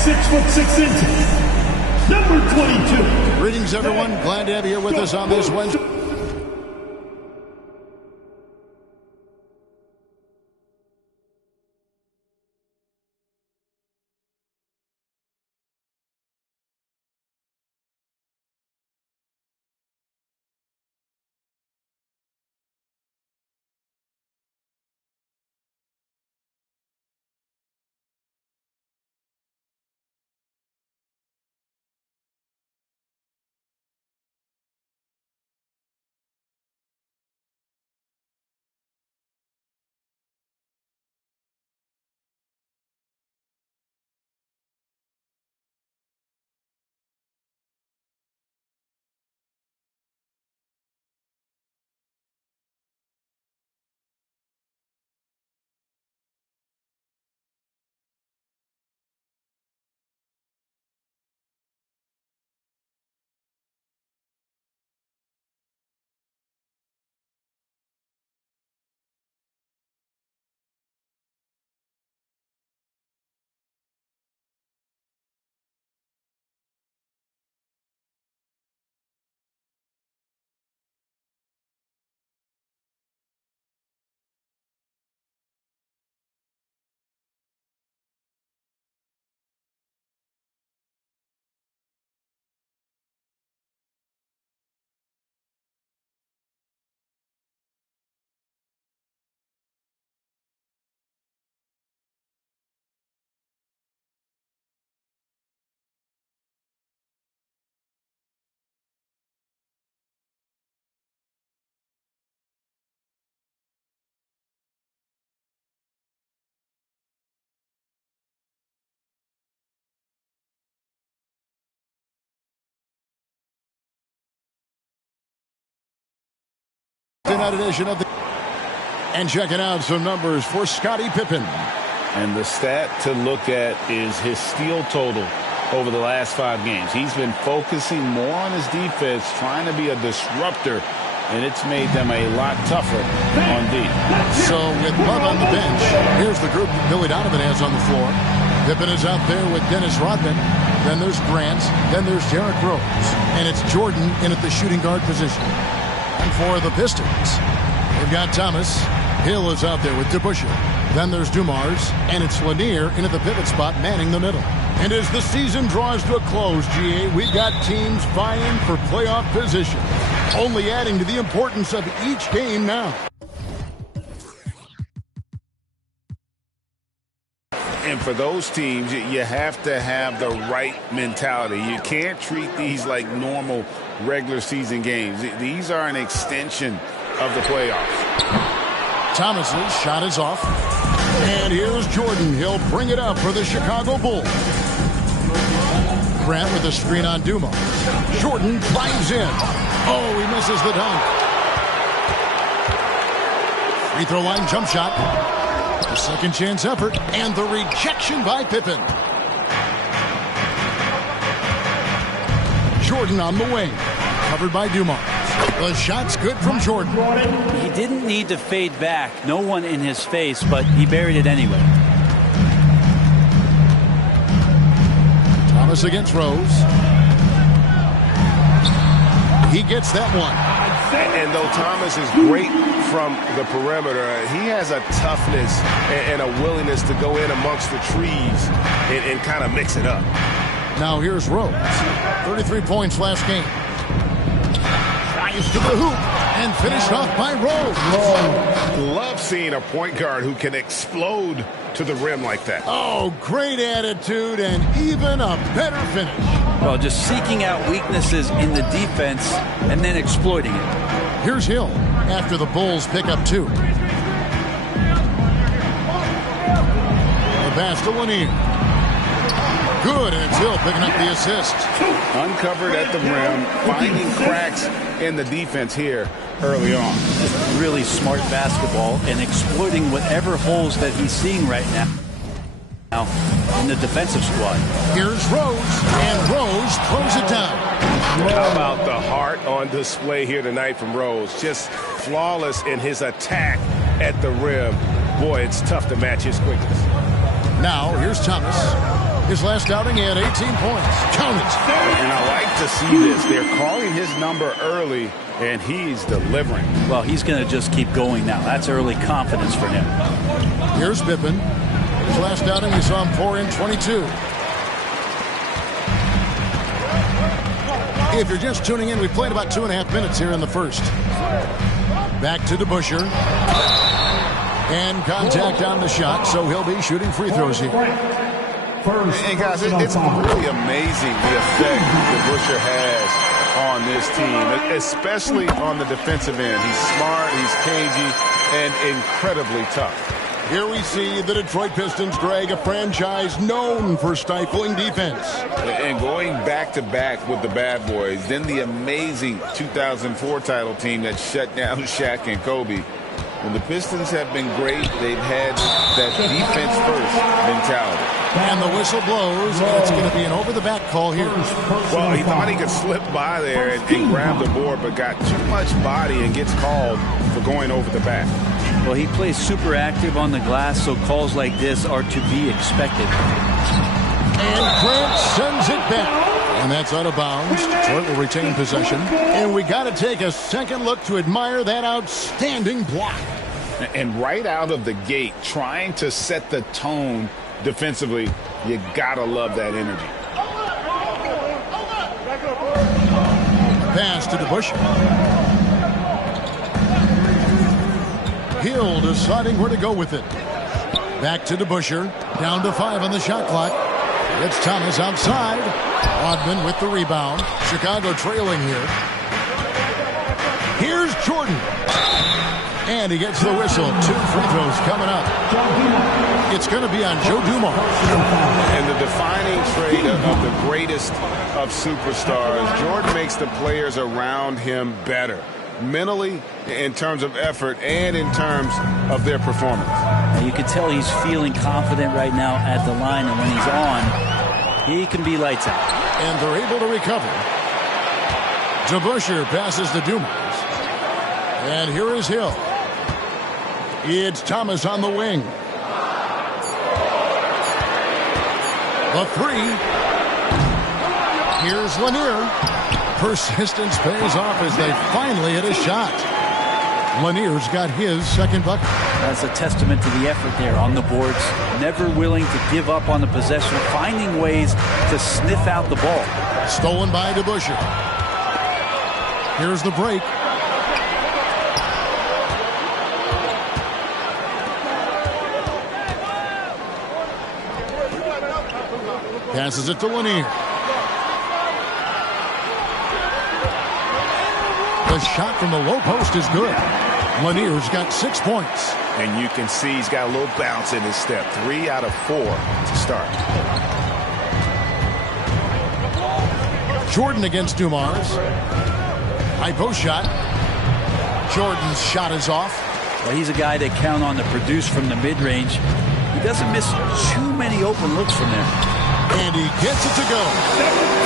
6'6" number 22. Greetings, everyone. Glad to have you here with us on this Wednesday. That edition of the and checking out some numbers for Scottie Pippen. And the stat to look at is his steal total over the last 5 games. He's been focusing more on his defense, trying to be a disruptor, and it's made them a lot tougher on D. So with Love on the bench, here's the group that Billy Donovan has on the floor. Pippen is out there with Dennis Rodman. Then there's Grant. Then there's Derrick Rose. And it's Jordan in at the shooting guard position. And for the Pistons, they've got Thomas. Hill is out there with DeBusschere. Then there's Dumars, and it's Lanier in at the pivot spot, manning the middle. And as the season draws to a close, GA, we've got teams vying for playoff position, only adding to the importance of each game now. And for those teams, you have to have the right mentality. You can't treat these like normal regular season games. These are an extension of the playoffs. Thomas's shot is off. And here's Jordan. He'll bring it up for the Chicago Bulls. Grant with a screen on Dumas. Jordan drives in. Oh, he misses the dunk. Free throw line jump shot. The second chance effort. And the rejection by Pippen. Jordan on the wing. Covered by Dumas. The shot's good from Jordan. He didn't need to fade back. No one in his face, but he buried it anyway. Thomas against Rose. He gets that one. And though Thomas is great from the perimeter, he has a toughness and a willingness to go in amongst the trees and kind of mix it up. Now here's Rose. 33 points last game. To the hoop and finished off by Rose. Love seeing a point guard who can explode to the rim like that. Oh, great attitude and even a better finish. Well, just seeking out weaknesses in the defense and then exploiting it. Here's Hill after the Bulls pick up 2. The pass to Lanier. Good, and it's Hill picking up the assist. Uncovered at the rim, finding cracks in the defense here early on. Really smart basketball and exploiting whatever holes that he's seeing right now in the defensive squad. Here's Rose, and Rose throws it down. How about the heart on display here tonight from Rose? Just flawless in his attack at the rim. Boy, it's tough to match his quickness. Now, here's Thomas. His last outing, he had 18 points. Count it. And I like to see this. They're calling his number early, and he's delivering. Well, he's going to just keep going now. That's early confidence for him. Here's Pippen. His last outing, he saw him pour in 22. If you're just tuning in, we played about 2.5 minutes here in the first. Back to DeBusschere. And contact on the shot, so he'll be shooting free throws here. And guys, it's really amazing the effect DeBusschere has on this team, especially on the defensive end. He's smart, he's cagey, and incredibly tough. Here we see the Detroit Pistons, Greg, a franchise known for stifling defense. And going back-to-back with the bad boys, then the amazing 2004 title team that shut down Shaq and Kobe. When the Pistons have been great, they've had that defense-first mentality. And the whistle blows, and it's going to be an over-the-back call here. Well, he thought he could slip by there and grab the board, but got too much body and gets called for going over the back. Well, he plays super active on the glass, so calls like this are to be expected. And Grant sends it back. And that's out of bounds. Detroit will retain possession. And we got to take a second look to admire that outstanding block. And right out of the gate, trying to set the tone defensively, you got to love that energy. Pass to DeBusschere. Hill deciding where to go with it. Back to DeBusschere. Down to 5 on the shot clock. It's Thomas outside. Rodman with the rebound. Chicago trailing here. Here's Jordan. And he gets the whistle. 2 free throws coming up. It's going to be on Joe Dumars. And the defining trait of the greatest of superstars, Jordan makes the players around him better. Mentally, in terms of effort, and in terms of their performance. You can tell he's feeling confident right now at the line, and when he's on, he can be lights out. And they're able to recover. DeBusschere passes to Dumars. And here is Hill. It's Thomas on the wing. The 3. Here's Lanier. Persistence pays off as they finally hit a shot. Lanier's got his second bucket. That's a testament to the effort there on the boards. Never willing to give up on the possession, finding ways to sniff out the ball. Stolen by DeBusschere. Here's the break. Passes it to Lanier. The shot from the low post is good. Lanier's got 6 points. And you can see he's got a little bounce in his step. 3 out of 4 to start. Jordan against Dumars. High post shot. Jordan's shot is off. Well, he's a guy they count on to produce from the mid-range. He doesn't miss too many open looks from there. And he gets it to go.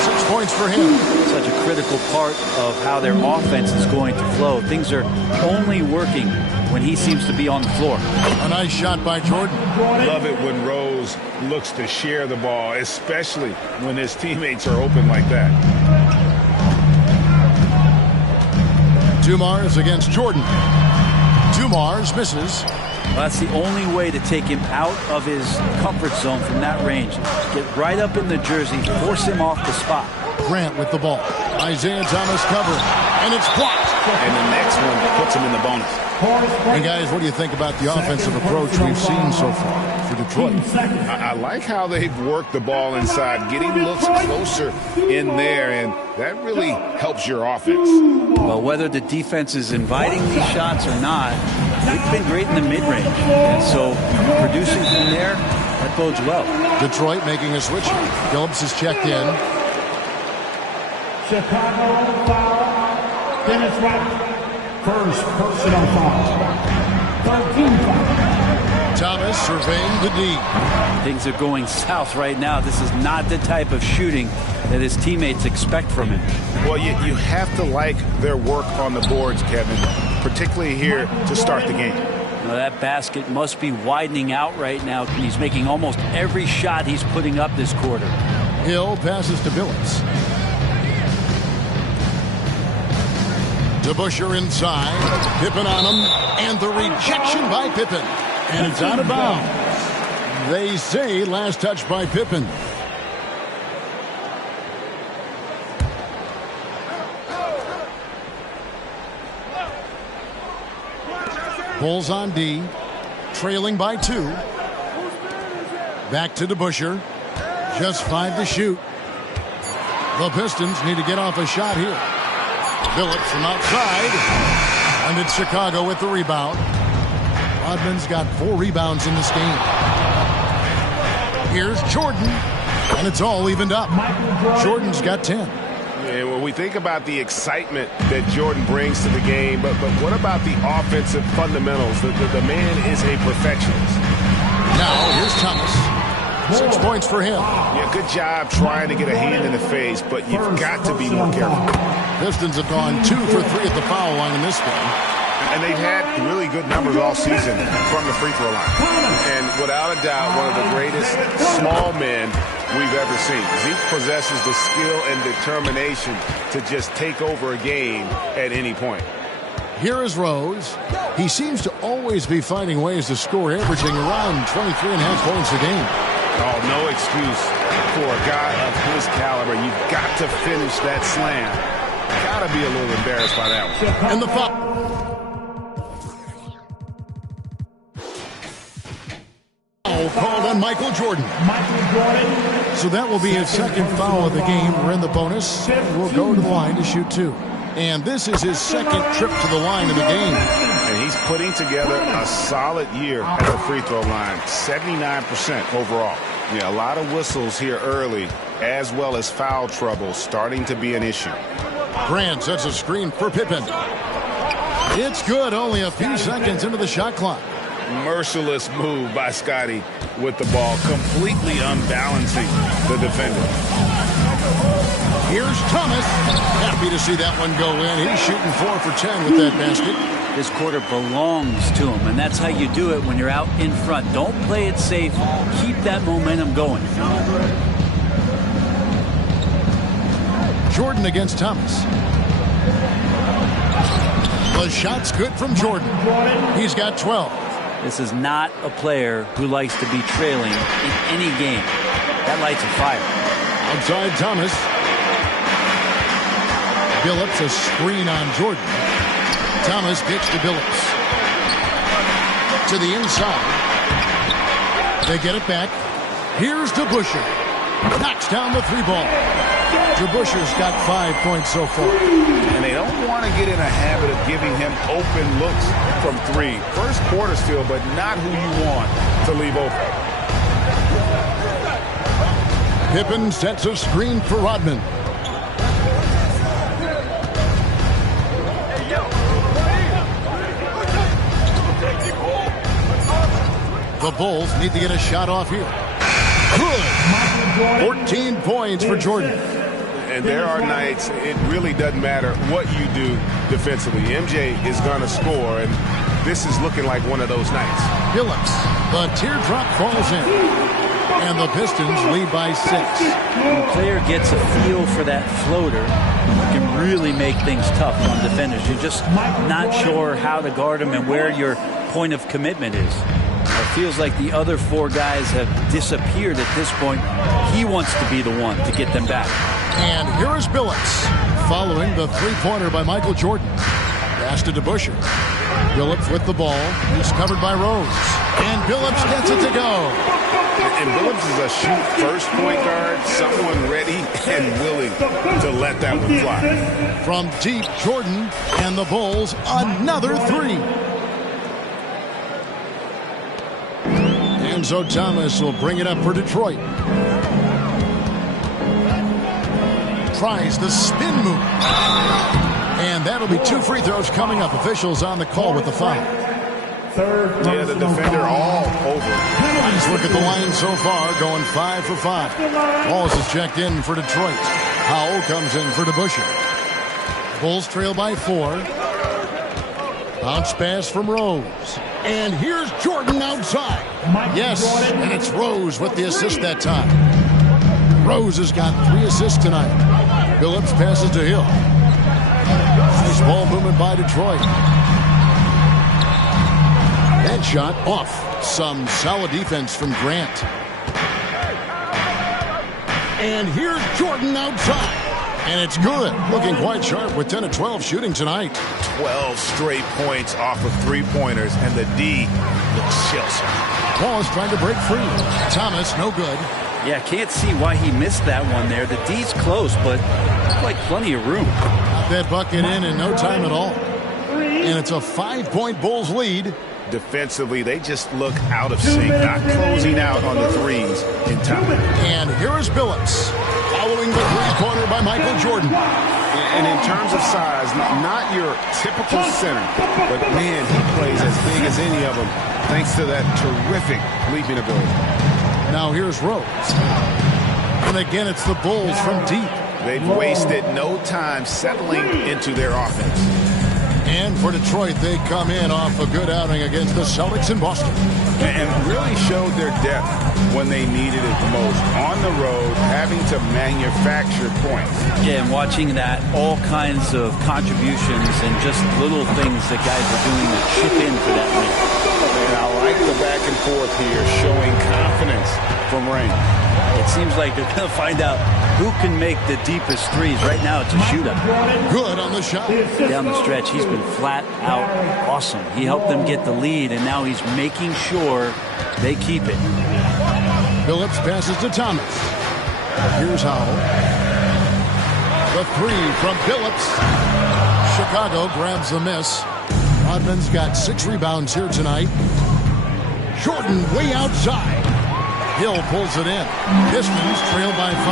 6 points for him. Such a critical part of how their offense is going to flow. Things are only working when he seems to be on the floor. A nice shot by Jordan. Love it when Rose looks to share the ball, especially when his teammates are open like that. Dumars against Jordan. Dumars misses. Well, that's the only way to take him out of his comfort zone from that range. Get right up in the jersey, force him off the spot. Grant with the ball. Isaiah Thomas covering. And it's blocked. And the next one puts him in the bonus. And guys, what do you think about the offensive approach we've seen so far for Detroit? I like how they've worked the ball inside, getting looks closer in there, and that really helps your offense. Well, whether the defense is inviting these shots or not, they've been great in the mid-range. And so producing from there, that bodes well. Detroit making a switch. Phillips is checked in. Chicago foul. Dennis Rodman. First personal foul. 13 foul. Thomas surveying the D. Things are going south right now. This is not the type of shooting that his teammates expect from him. Well, you have to like their work on the boards, Kevin, particularly here to start the game. Now that basket must be widening out right now. He's making almost every shot he's putting up this quarter. Hill passes to Billups. DeBusschere inside. Pippen on him. And the rejection by Pippen. And it's out of bounds. They say last touch by Pippen. Bulls on D. Trailing by 2. Back to DeBusschere. Just 5 to shoot. The Pistons need to get off a shot here. Billups from outside. And it's Chicago with the rebound. Rodman's got 4 rebounds in this game. Here's Jordan. And it's all evened up. Jordan's got 10. And when we think about the excitement that Jordan brings to the game, but what about the offensive fundamentals? The man is a perfectionist. Now, here's Thomas. 6 points for him. Yeah, good job trying to get a hand in the face, but you've got to be more careful. Pistons have gone 2 for 3 at the foul line in this game. And they've had really good numbers all season from the free throw line. And without a doubt, one of the greatest small men we've ever seen. Zeke possesses the skill and determination to just take over a game at any point. Here is Rose. He seems to always be finding ways to score, averaging around 23.5 points a game. Oh, no excuse for a guy of his caliber. You've got to finish that slam. Got to be a little embarrassed by that one. And the foul. Called on Michael Jordan. So that will be his second foul of the game. We're in the bonus. We'll go to the line to shoot 2. And this is his second trip to the line in the game. And he's putting together a solid year at the free throw line. 79% overall. Yeah, a lot of whistles here early, as well as foul trouble starting to be an issue. Grant sets a screen for Pippen. It's good. Only a few seconds into the shot clock. Merciless move by Scotty with the ball, completely unbalancing the defender. Here's Thomas. Happy to see that one go in. He's shooting 4 for 10 with that basket. This quarter belongs to him, and that's how you do it when you're out in front. Don't play it safe. Keep that momentum going. Jordan against Thomas. The shot's good from Jordan. He's got 12. This is not a player who likes to be trailing in any game. That lights a fire. Outside Thomas. Billups a screen on Jordan. Thomas kicks to Billups. To the inside. They get it back. Here's DeBusschere. Knocks down the 3 ball. DeBusschere's got 5 points so far. And they don't want to get in a habit of giving him open looks from 3. First quarter still, but not who you want to leave open. Pippen sets a screen for Rodman. The Bulls need to get a shot off here. Good. 14 points for Jordan. And there are nights it really doesn't matter what you do defensively. MJ is going to score, and this is looking like one of those nights. Billups. The teardrop falls in. And the Pistons lead by 6. When a player gets a feel for that floater, you can really make things tough on defenders. You're just not sure how to guard him and where your point of commitment is. It feels like the other 4 guys have disappeared at this point. He wants to be the one to get them back. And here is Billups following the 3-pointer by Michael Jordan. Pass to DeBusschere. Billups with the ball. He's covered by Rose. And Billups gets it to go. And Billups is a shoot-first point guard, someone ready and willing to let that one fly. From deep, Jordan and the Bulls, another 3. And so Thomas will bring it up for Detroit. Tries the spin move. And that'll be 2 free throws coming up. Officials on the call with the foul. Yeah, the defender all over. Nice look at the line so far, going 5 for 5. Wallace is checked in for Detroit. Howell comes in for DeBusschere. Bulls trail by 4. Bounce pass from Rose. And here's Jordan outside. Yes, and it's Rose with the assist that time. Rose has got 3 assists tonight. Phillips passes to Hill. Nice ball movement by Detroit. That shot off. Some solid defense from Grant. And here's Jordan outside. And it's good. Looking quite sharp with 10 of 12 shooting tonight. 12 straight points off of three-pointers, and the D looks shell-shocked. Wallace trying to break free. Thomas, no good. Yeah, can't see why he missed that one there. The D's close, but like plenty of room. Got that bucket in no time at all. And it's a 5-point Bulls lead. Defensively, they just look out of sync, not closing out on the threes in time. And here is Billups, following the three-pointer by Michael Jordan. And in terms of size, not your typical center, but man, he plays as big as any of them, thanks to that terrific leaping ability. Now here's Rose. And again, it's the Bulls from deep. They've wasted no time settling into their offense. And for Detroit, they come in off a good outing against the Celtics in Boston. And really showed their depth when they needed it most. On the road, having to manufacture points. Yeah, and watching that, all kinds of contributions and just little things that guys are doing to chip in for that win. And I like the back and forth here, showing confidence from Rain. It seems like they're going to find out who can make the deepest threes. Right now, it's a shootout. Good on the shot. Down the stretch, he's been flat out awesome. He helped them get the lead, and now he's making sure they keep it. Phillips passes to Thomas. Here's Howell. The three from Phillips. Chicago grabs the miss. Rodman's got 6 rebounds here tonight. Jordan way outside. Hill pulls it in. Pistons trail by 5.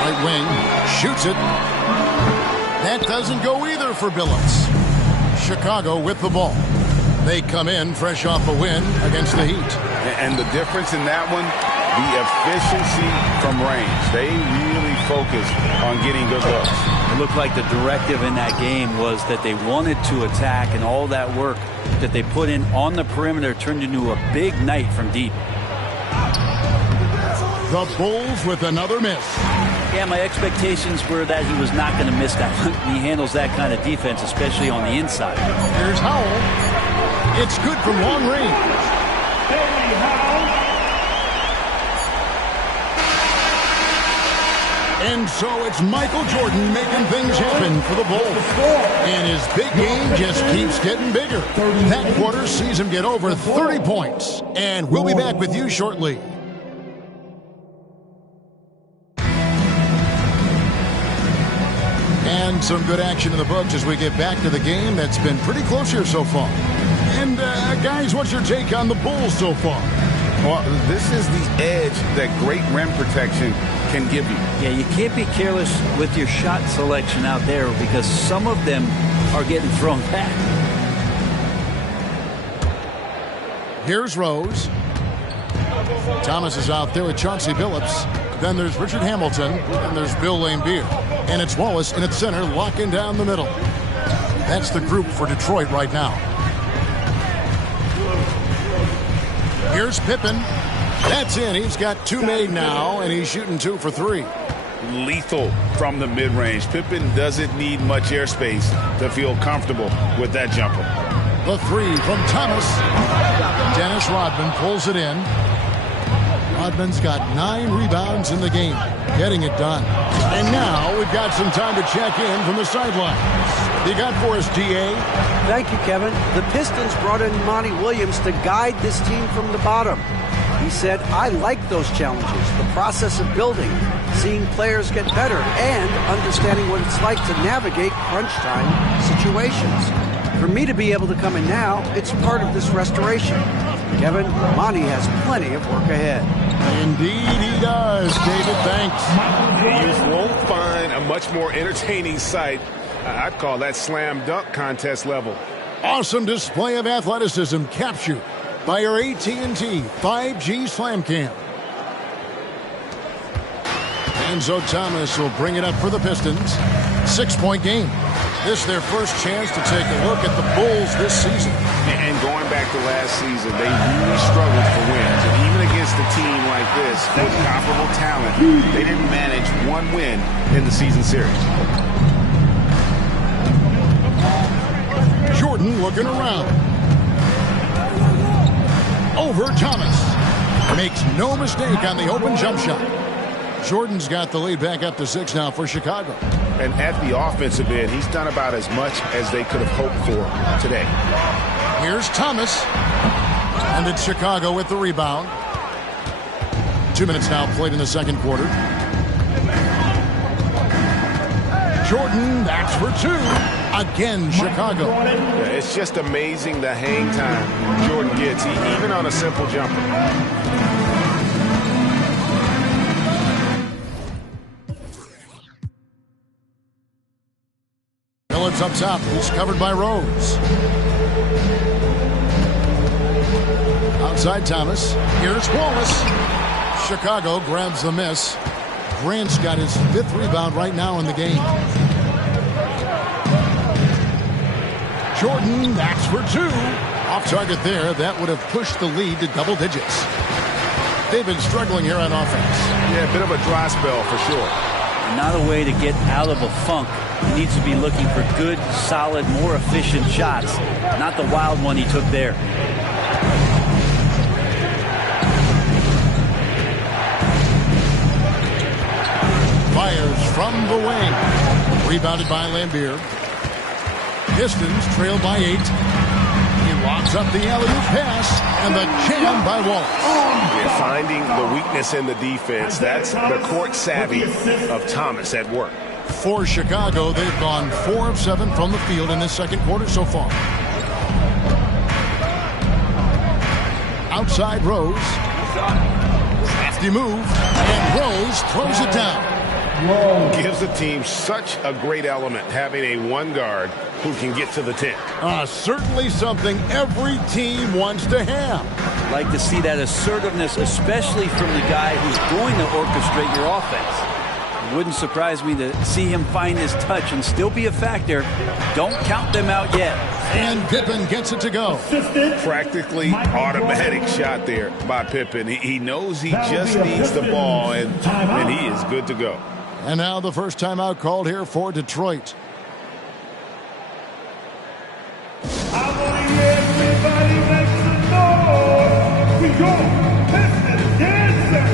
Right wing shoots it. That doesn't go either for Billups. Chicago with the ball. They come in fresh off a win against the Heat. And the difference in that one, the efficiency from range. They really focused on getting good looks. It looked like the directive in that game was that they wanted to attack, and all that work that they put in on the perimeter turned into a big night from deep. The Bulls with another miss. Yeah, my expectations were that he was not going to miss that one. He handles that kind of defense, especially on the inside. Here's Howell. It's good from long range. And so it's Michael Jordan making things happen for the Bulls. And his big game just keeps getting bigger. That quarter sees him get over 30 points. And we'll be back with you shortly. And some good action in the books as we get back to the game that's been pretty close here so far. And guys, what's your take on the Bulls so far? Well, this is the edge that great rim protection can give you. Yeah, you can't be careless with your shot selection out there because some of them are getting thrown back. Here's Rose. Thomas is out there with Chauncey Billups. Then there's Richard Hamilton. And there's Bill Laimbeer. And it's Wallace in its center, locking down the middle. That's the group for Detroit right now. Here's Pippen. That's in. He's got 2 made now, and he's shooting 2 for 3. Lethal from the mid-range. Pippen doesn't need much airspace to feel comfortable with that jumper. The 3 from Thomas. Dennis Rodman pulls it in. Rodman's got 9 rebounds in the game, getting it done. And now we've got some time to check in from the sidelines. You got for us, D.A.? Thank you, Kevin. The Pistons brought in Monty Williams to guide this team from the bottom. He said, I like those challenges, the process of building, seeing players get better, and understanding what it's like to navigate crunch time situations. For me to be able to come in now, it's part of this restoration. Kevin, Monty has plenty of work ahead. Indeed he does, David. Thanks. You won't find a much more entertaining sight. I'd call that slam dunk contest level. Awesome display of athleticism captured by our AT&T 5G Slam Cam. Enzo Thomas will bring it up for the Pistons. 6-point game. This is their first chance to take a look at the Bulls this season. And going back to last season, they really struggled for wins. And even against a team like this with comparable talent, they didn't manage one win in the season series. Jordan looking around. Over Thomas. Makes no mistake on the open jump shot. Jordan's got the lead back up to 6 now for Chicago. And at the offensive end, he's done about as much as they could have hoped for today. Here's Thomas. And it's Chicago with the rebound. 2 minutes now played in the second quarter. Jordan, that's for 2. Again, Chicago. Yeah, it's just amazing the hang time Jordan gets, even on a simple jumper. Phillips up top. He's covered by Rose. Outside Thomas. Here's Wallace. Chicago grabs the miss. Grant's got his 5th rebound right now in the game. Jordan, that's for 2. Off target there. That would have pushed the lead to double digits. They've been struggling here on offense. Yeah, a bit of a dry spell for sure. Not a way to get out of a funk. He needs to be looking for good, solid, more efficient shots. Not the wild one he took there. Fires from the wing. Rebounded by Lambier. Pistons trail by 8. He lobs up the alley-oop pass, and the jam by Wallace. Yeah, finding the weakness in the defense. That's the court savvy of Thomas at work. For Chicago, they've gone 4 of 7 from the field in this second quarter so far. Outside Rose. Crafty move, and Rose throws it down. Gives the team such a great element having a one guard who can get to the 10. Certainly something every team wants to have. Like to see that assertiveness, especially from the guy who's going to orchestrate your offense. It wouldn't surprise me to see him find his touch and still be a factor. Don't count them out yet. And Pippen gets it to go. Practically automatic shot there by Pippen. He knows he just needs the ball, and he is good to go. And now the first timeout called here for Detroit. I want to hear everybody make some noise. We go Pistons dancer.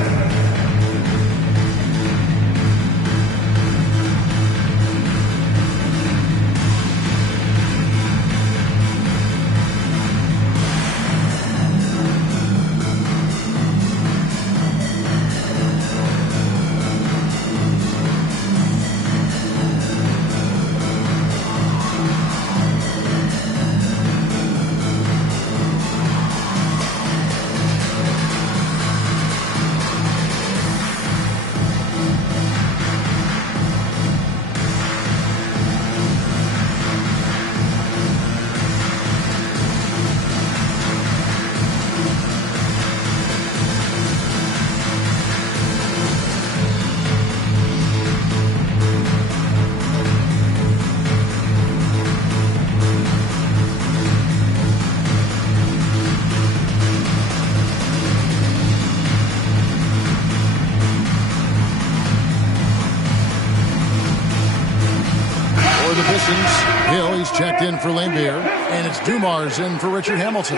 For the Pistons, Hill, he's checked in for Lambier, and it's Dumars in for Richard Hamilton.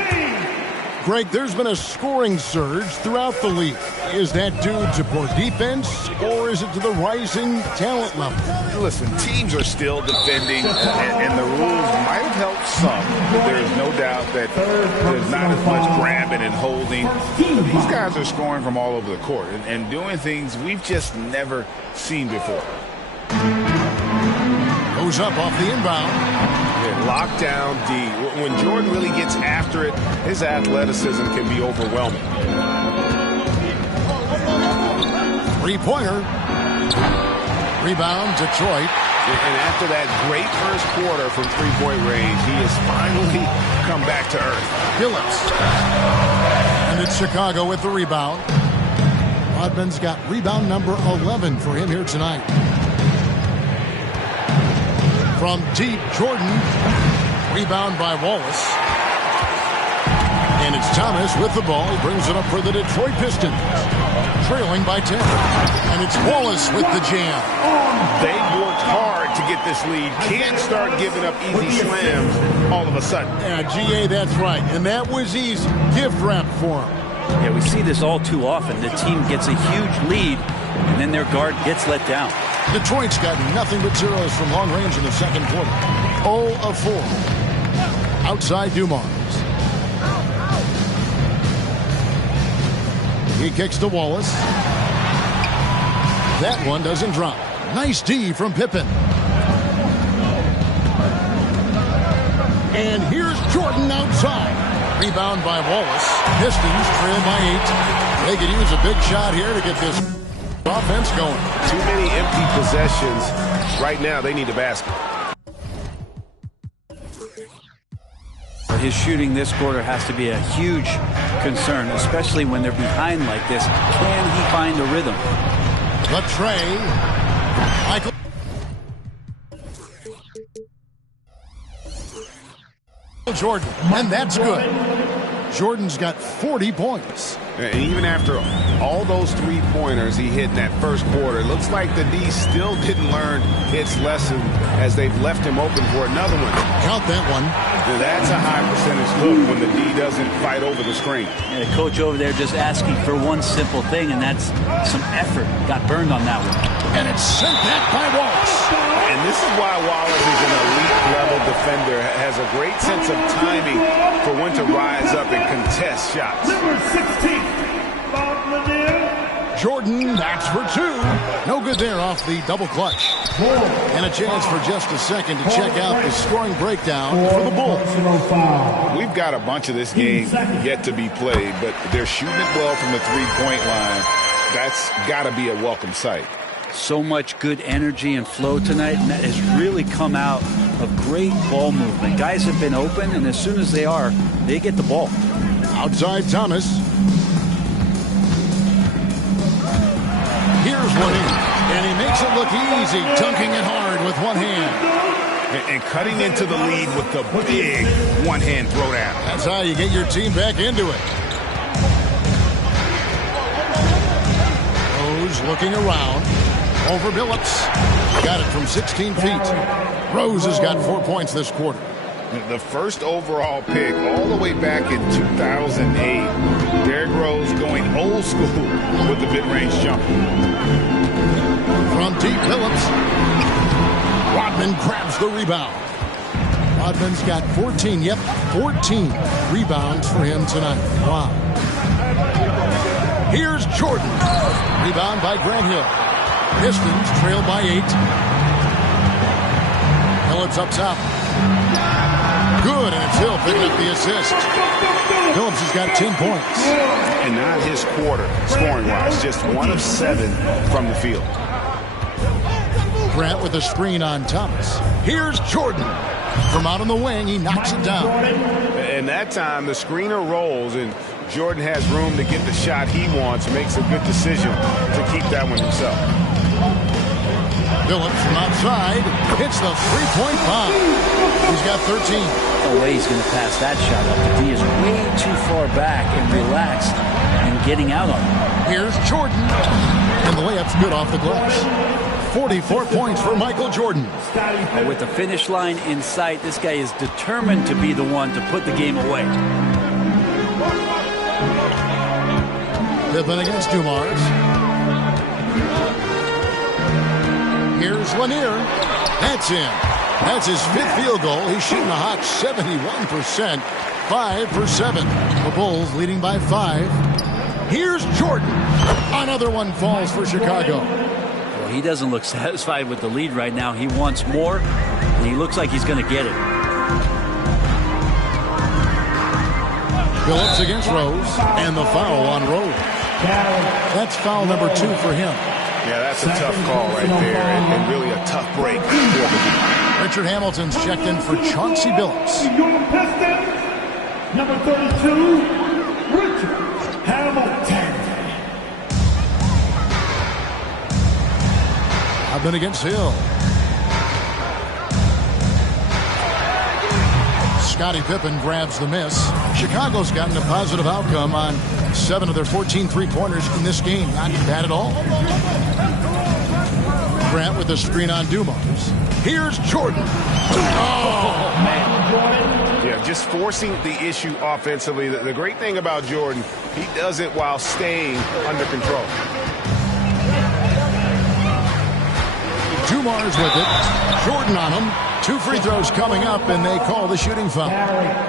Greg, there's been a scoring surge throughout the league. Is that due to poor defense, or is it to the rising talent level? Listen, teams are still defending, and the rules might have helped some, but there is no doubt that there's not as much grabbing and holding. But these guys are scoring from all over the court and doing things we've just never seen before. Goes up off the inbound. Yeah, lockdown D. When Jordan really gets after it, his athleticism can be overwhelming. Three-pointer. Rebound, Detroit. And after that great first quarter from three-point range, he has finally come back to earth. Phillips. And it's Chicago with the rebound. Rodman's got rebound number 11 for him here tonight. From deep, Jordan. Rebound by Wallace. And it's Thomas with the ball. He brings it up for the Detroit Pistons. Trailing by 10. And it's Wallace with the jam. They worked hard to get this lead. Can't start giving up easy slams all of a sudden. Yeah, GA, that's right. And that was easy. Gift wrap for him. Yeah, we see this all too often. The team gets a huge lead, and then their guard gets let down. Detroit's got nothing but zeros from long range in the second quarter. 0 of 4. Outside Dumars. He kicks to Wallace. That one doesn't drop. Nice D from Pippen. And here's Jordan outside. Rebound by Wallace. Pistons trail by 8. They could use a big shot here to get this offense going. Too many empty possessions. Right now, they need a basket. His shooting this quarter has to be a huge concern, especially when they're behind like this. Can he find a rhythm? The tray. Michael Jordan, and that's good. Jordan's got 40 points. And even after all those three-pointers he hit in that first quarter, it looks like the D still didn't learn its lesson as they've left him open for another one. Count that one. Now that's a high percentage look when the D doesn't fight over the screen. Yeah, the coach over there just asking for one simple thing, and that's some effort. Got burned on that one. And it's sent back by Wallace. And this is why Wallace is an elite-level defender, has a great sense of timing for when to rise up and contest shots. Number 16, Bob Lanier. Jordan, that's for 2. No good there off the double clutch. And a chance for just a second to check out the scoring breakdown for the Bulls. We've got a bunch of this game yet to be played, but they're shooting it well from the three-point line. That's got to be a welcome sight. So much good energy and flow tonight, and that has really come out of great ball movement. Guys have been open, and as soon as they are, they get the ball. Outside Thomas. Here's one in, and he makes it look easy, dunking it hard with one hand. And cutting into the lead with the big one-hand throwdown. That's how you get your team back into it. Rose looking around. Over Billups. Got it from 16 feet. Rose has got 4 points this quarter. The first overall pick all the way back in 2008. Derrick Rose going old school with the mid-range jumper. From deep, Billups. Rodman grabs the rebound. Rodman's got 14. Yep, 14 rebounds for him tonight. Wow. Here's Jordan. Rebound by Grant Hill. Pistons trail by 8. Billups up top. Good, and it's Hill picking up the assist. Billups has got 10 points. And not his quarter, scoring-wise. Just 1 of 7 from the field. Grant with a screen on Thomas. Here's Jordan. From out on the wing, he knocks it down. And that time, the screener rolls, and Jordan has room to get the shot he wants, makes a good decision to keep that one himself. Billups from outside hits the three-point bomb. He's got 13. No way he's going to pass that shot up. The D is way too far back and relaxed and getting out on him. Here's Jordan. And the layup's good off the glass. 44 points for Michael Jordan. With the finish line in sight, this guy is determined to be the one to put the game away. Pippen against Dumars. Here's Lanier. That's in. That's his 5th field goal. He's shooting a hot 71%. 5 for 7. The Bulls leading by 5. Here's Jordan. Another one falls for Chicago. Well, he doesn't look satisfied with the lead right now. He wants more, and he looks like he's going to get it. Billups against Rose, and the foul on Rose. That's foul number 2 for him. Yeah, that's a tough call right there, and really a tough break for the Richard Hamilton's checked in for Chauncey Billups. Your Pistons, number 32, Richard Hamilton. I've been against Hill. Scottie Pippen grabs the miss. Chicago's gotten a positive outcome on 7 of their 14 three-pointers in this game. Not bad at all. Grant with the screen on Dumars. Here's Jordan. Oh, man. Yeah, just forcing the issue offensively. The great thing about Jordan, he does it while staying under control. Dumars with it. Jordan on him. 2 free throws coming up, and they call the shooting foul.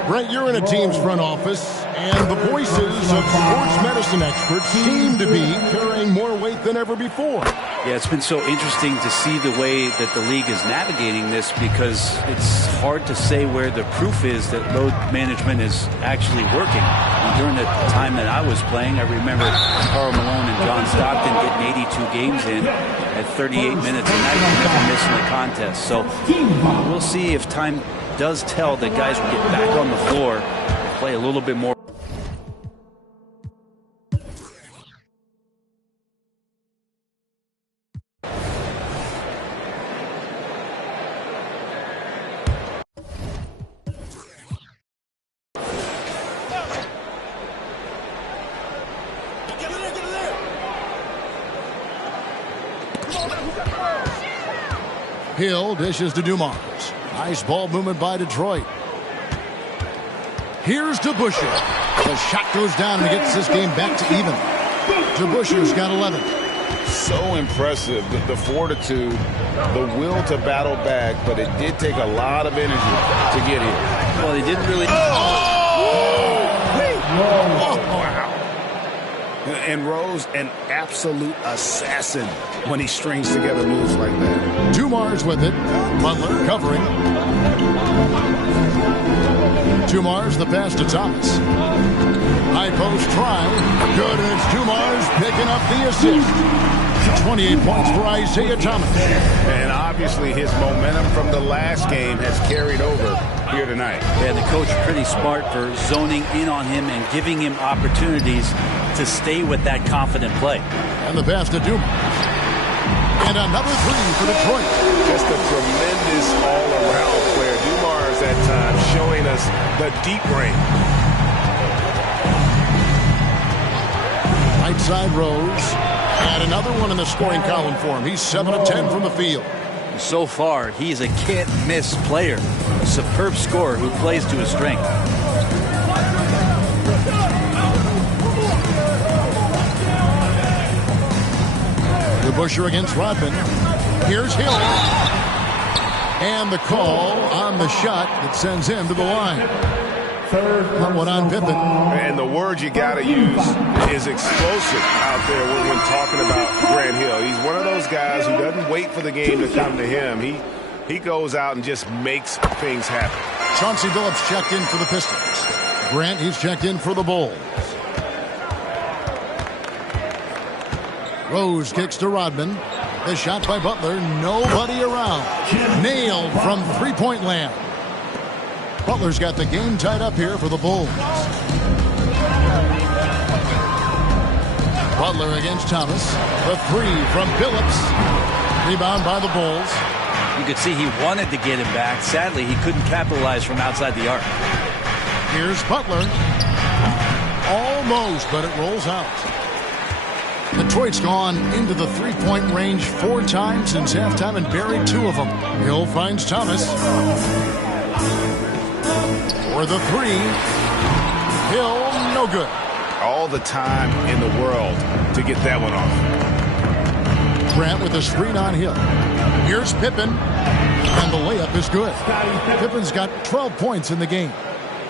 Brent, you're in a team's front office, and the voices of sports medicine experts seem to be carrying more weight than ever before. Yeah, it's been so interesting to see the way that the league is navigating this, because it's hard to say where the proof is that load management is actually working. And during the time that I was playing, I remember Karl Malone and John Stockton getting 82 games in at 38 minutes a night and never missing a contest. So we'll see if time does tell that guys will get back on the floor, play a little bit more. Hill dishes to Dumars. Nice ball movement by Detroit. Here's DeBusschere. The shot goes down and gets this game back to even. DeBusschere's got 11. So impressive, the fortitude, the will to battle back, but it did take a lot of energy to get here. Well, he didn't really... Wow. And Rose, an absolute assassin when he strings together moves like that. Dumars with it. Butler covering. Dumars, the pass to Thomas. High post try. Good, and it's Dumars picking up the assist. 28 points for Isaiah Thomas. And obviously his momentum from the last game has carried over here tonight. And the coach pretty smart for zoning in on him and giving him opportunities to stay with that confident play. And the pass to Dumars. And another three for Detroit. Just a tremendous all-around player. Dumars at times showing us the deep range. Right side Rose. And another one in the scoring column for him. He's 7 of 10 from the field. So far, he's a can't-miss player. A superb scorer who plays to his strength. DeBusschere against Rodman. Here's Hill. And the call on the shot that sends him to the line. That one on Pippen. And the word you got to use is explosive out there when talking about Grant Hill. He's one of those guys who doesn't wait for the game to come to him. He goes out and just makes things happen. Chauncey Billups checked in for the Pistons. Grant, he's checked in for the Bulls. Rose kicks to Rodman. The shot by Butler. Nobody around. Nailed from three-point land. Butler's got the game tied up here for the Bulls. Butler against Thomas. The three from Billups. Rebound by the Bulls. You could see he wanted to get him back. Sadly, he couldn't capitalize from outside the arc. Here's Butler. Almost, but it rolls out. Detroit's gone into the three-point range 4 times since halftime and buried 2 of them. Hill finds Thomas. For the three. Hill, no good. All the time in the world to get that one off. Grant with a screen on Hill. Here's Pippen. And the layup is good. Pippen's got 12 points in the game.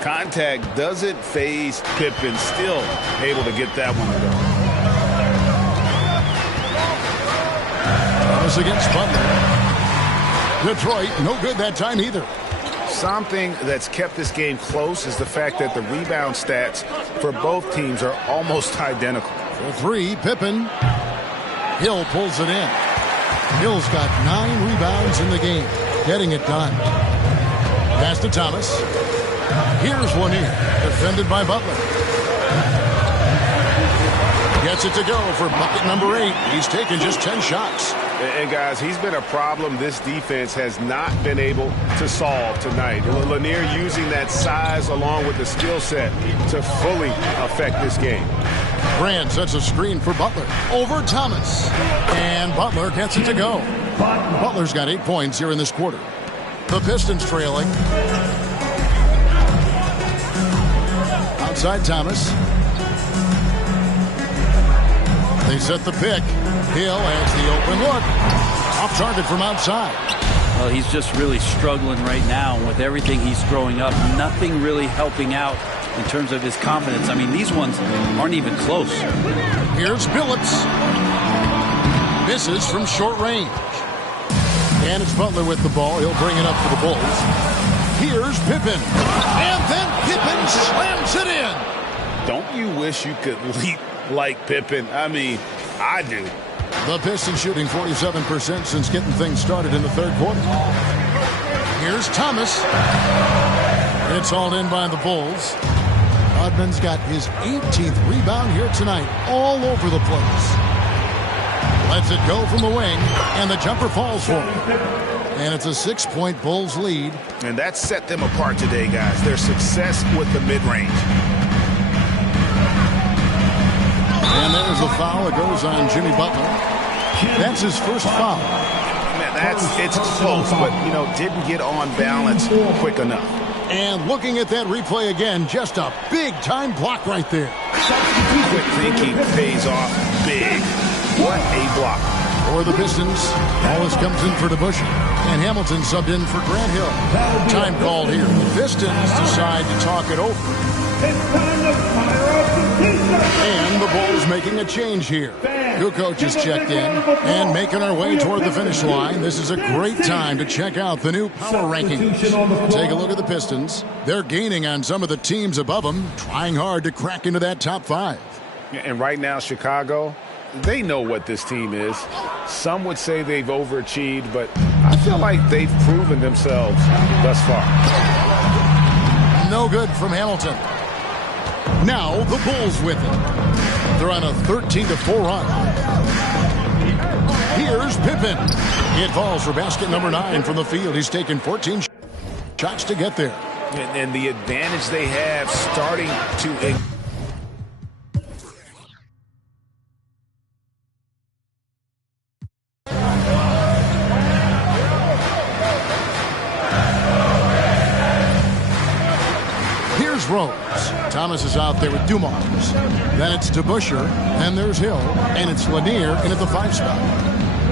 Contact doesn't faze Pippen. Still able to get that one to go. Thomas against Butler. Detroit, no good that time either. Something that's kept this game close is the fact that the rebound stats for both teams are almost identical. For three, Pippen. Hill pulls it in. Hill's got 9 rebounds in the game. Getting it done. Pass to Thomas. Here's one in. Defended by Butler. Gets it to go for bucket number 8. He's taken just 10 shots. And guys, he's been a problem this defense has not been able to solve tonight. Lanier using that size along with the skill set to fully affect this game. Grant sets a screen for Butler. Over Thomas. And Butler gets it to go. Butler's got 8 points here in this quarter. The Pistons trailing. Outside Thomas. They set the pick. Hill has the open look. Off target from outside. Well, he's just really struggling right now with everything he's throwing up. Nothing really helping out in terms of his confidence. I mean, these ones aren't even close. Here's Billups. Misses from short range. And it's Butler with the ball. He'll bring it up for the Bulls. Here's Pippen. And then Pippen slams it in. Don't you wish you could leap like Pippen? I mean, I do. The Pistons shooting 47% since getting things started in the third quarter. Here's Thomas. It's hauled in by the Bulls. Rodman's got his 18th rebound here tonight, all over the place. Lets it go from the wing, and the jumper falls for him. And it's a 6-point Bulls lead. And that set them apart today, guys. Their success with the mid-range. And there's a foul that goes on Jimmy Butler. That's his first foul. Man, it's close, but, didn't get on balance quick enough. And looking at that replay again, just a big-time block right there. Quick thinking pays off big. What a block. For the Pistons, Wallace comes in for DeBusschere, and Hamilton subbed in for Grant Hill. Time called here. The Pistons decide to talk it over. It's time to fire up the Pistons. And the Bulls making a change here. Two coaches checked in and making our way toward the finish line. This is a great time to check out the new power rankings. Take a look at the Pistons. They're gaining on some of the teams above them, trying hard to crack into that top 5. And right now, Chicago, they know what this team is. Some would say they've overachieved, but I feel like they've proven themselves thus far. No good from Hamilton. Now the Bulls with it. They're on a 13-4 run. Here's Pippen. It falls for basket number 9 from the field. He's taken 14 shots to get there. And the advantage they have starting to... Rose. Thomas is out there with Dumars. Then it's DeBusschere. Then there's Hill. And it's Lanier in at the 5 spot.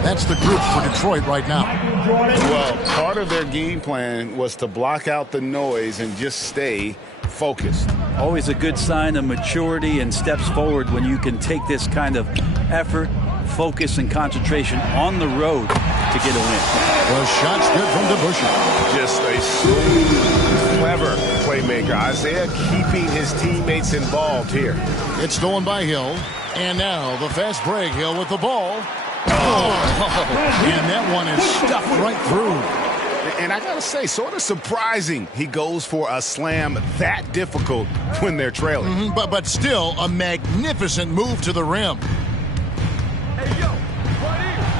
That's the group for Detroit right now. Well, part of their game plan was to block out the noise and just stay focused. Always a good sign of maturity and steps forward when you can take this kind of effort, focus, and concentration on the road to get a win. The shot's good from DeBusschere. Just a smooth, clever playmaker. Isaiah keeping his teammates involved here. It's stolen by Hill. And now the fast break. Hill with the ball. And that one is stuffed right through. And I got to say, sort of surprising he goes for a slam that difficult when they're trailing. But still a magnificent move to the rim.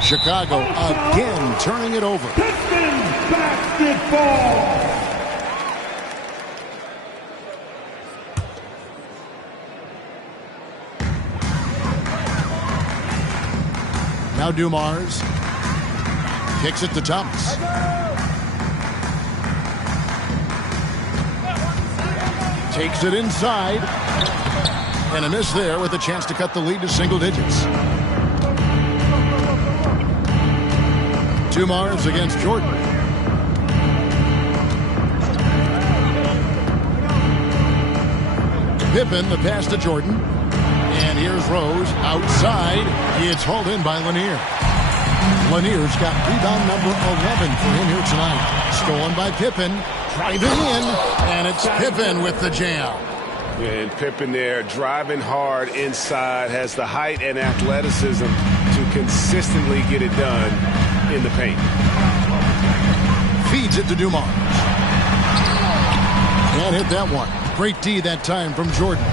Chicago again turning it over. Pistons basketball. Now Dumars kicks it to Thomas. Takes it inside. And a miss there with a chance to cut the lead to single digits. Dumars against Jordan. Pippen, the pass to Jordan. And here's Rose outside. It's hauled in by Lanier. Lanier's got rebound number 11 for him here tonight. Stolen by Pippen. Driving in. And it's Pippen with the jam. And Pippen there driving hard inside. Has the height and athleticism to consistently get it done in the paint. Feeds it to Dumars. Can't hit that one. Great D that time from Jordan.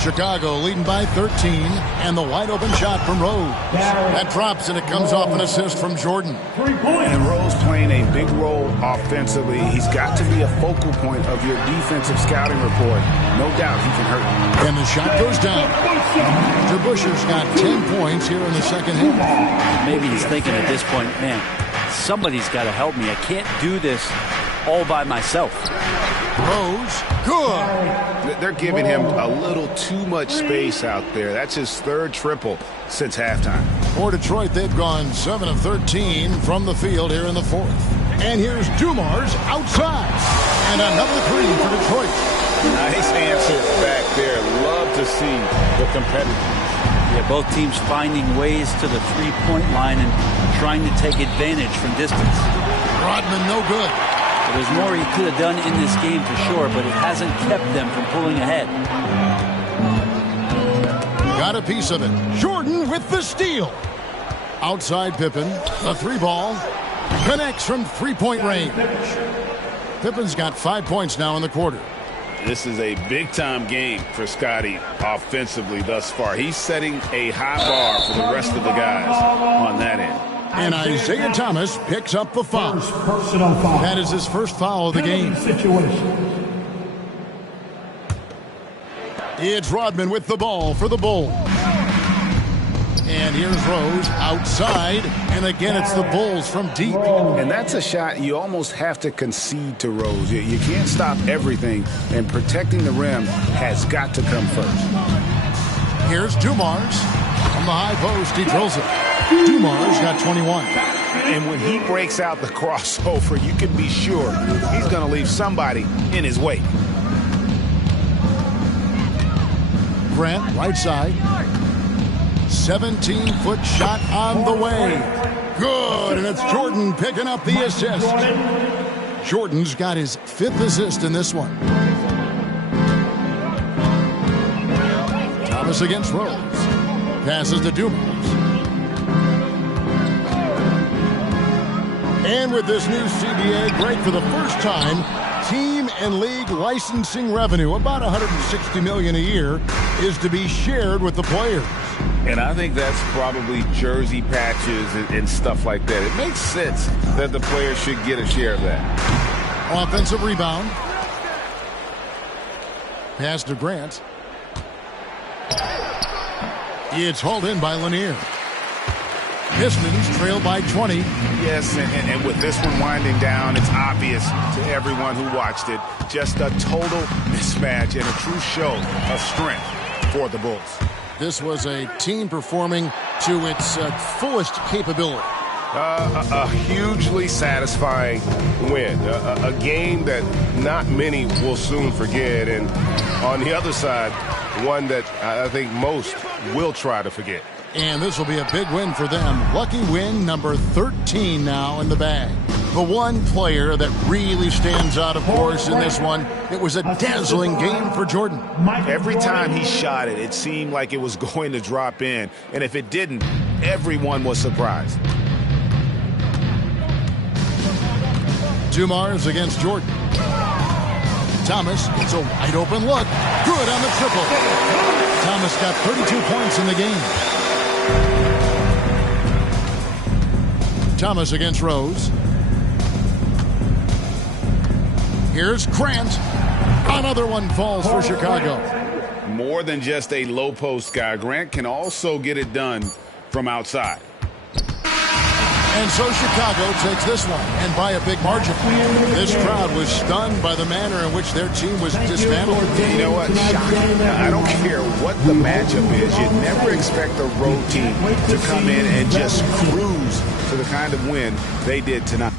Chicago leading by 13, and the wide open shot from Rose. That drops, and it comes off an assist from Jordan. And Rose playing a big role offensively. He's got to be a focal point of your defensive scouting report. No doubt he can hurt. And the shot goes down. Trebusher's got 10 points here in the second half. Maybe he's thinking at this point, man, somebody's got to help me. I can't do this all by myself. Rose, good. They're giving him a little too much space out there. That's his third triple since halftime. For Detroit, they've gone 7 of 13 from the field here in the fourth. And here's Dumars outside. And another three for Detroit. Nice answer back there. Love to see the competitiveness. Yeah, both teams finding ways to the three-point line and trying to take advantage from distance. Rodman, no good. There's more he could have done in this game for sure, but it hasn't kept them from pulling ahead. Got a piece of it. Jordan with the steal. Outside Pippen. The three ball. Connects from three-point range. Pippen's got 5 points now in the quarter. This is a big-time game for Scotty offensively thus far. He's setting a high bar for the rest of the guys on that end. And Isaiah Thomas picks up the foul. Personal foul. That is his first foul of the game. It's Rodman with the ball for the Bulls. And here's Rose outside. And again, it's the Bulls from deep. And that's a shot you almost have to concede to Rose. You can't stop everything, and protecting the rim has got to come first. Here's Dumars. From the high post, he drills it. Dumars got 21. And when he breaks out the crossover, you can be sure he's going to leave somebody in his wake. Grant, right side. 17-foot shot on the way. Good, and it's Jordan picking up the assist. Jordan's got his 5th assist in this one. Thomas against Rose. Passes to Dumars. And with this new CBA, great for the first time, team and league licensing revenue, about $160 million a year, is to be shared with the players. And I think that's probably jersey patches and stuff like that. It makes sense that the players should get a share of that. Offensive rebound. Pass to Grant. It's hauled in by Lanier. Pistons trail by 20. Yes, and with this one winding down, it's obvious to everyone who watched it. Just a total mismatch and a true show of strength for the Bulls. This was a team performing to its fullest capability. A hugely satisfying win. A game that not many will soon forget. And on the other side, one that I think most will try to forget. And this will be a big win for them. Lucky win number 13 now in the bag. The one player that really stands out, of course, in this one, it was a dazzling game for Jordan. Every time he shot it, it seemed like it was going to drop in. And if it didn't, everyone was surprised. Dumars against Jordan. Thomas gets a wide open look. Good on the triple. Thomas got 32 points in the game. Thomas against Rose. Here's Grant. Another one falls for Chicago. More than just a low post guy, Grant can also get it done from outside. And so Chicago takes this one, and by a big margin. This crowd was stunned by the manner in which their team was dismantled. You know what? Shocking. I don't care what the matchup is. You never expect a road team to come in and just cruise to the kind of win they did tonight.